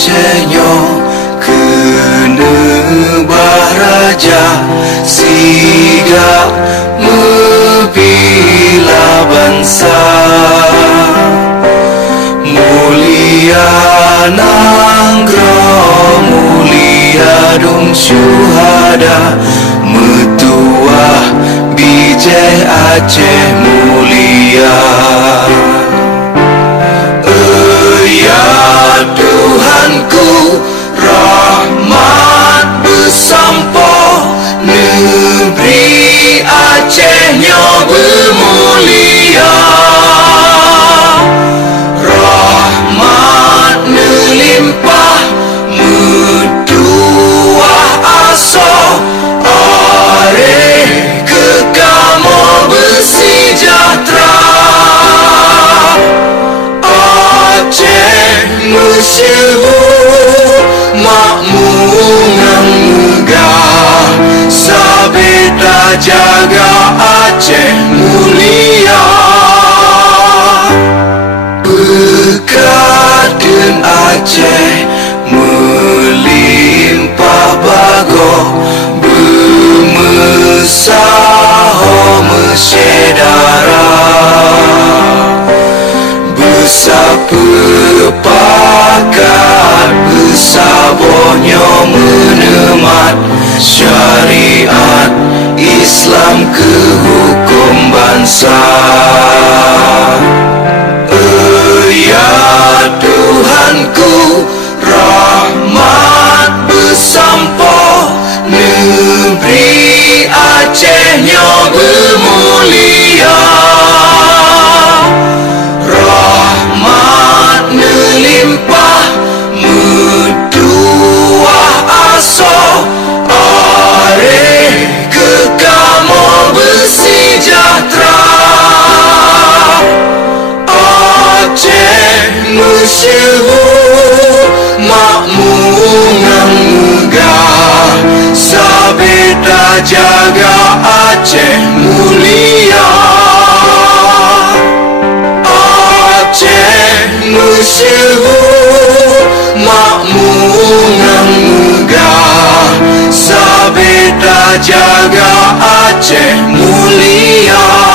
Acehnya kena baraja siga membila bangsa mulia nangro mulia dong syuhada metua bijak Aceh mulia. Ya Tuhanku, rahmat bersampo negeri Acehnya bermulia. Rahmat melimpah metuah asa are kekamo bersejahtera. Aceh masyhur makmur ngang megah sabeta jaga Aceh mulia. Berkatun Aceh melimpah bago bermesaho mesyedara bersepakat bersabarnya menemat syariat Islam ke hukum bangsa. Ya Tuhanku, rahmat bersampo negeri Acehnya bermulia. Rahmat melimpah metuah asa are kekamo bersejahtera. Aceh masyhur makmur ngang megah sabeta jaga Aceh mulia. Aceh masyhur makmur ngang megah sabeta jaga Aceh mulia.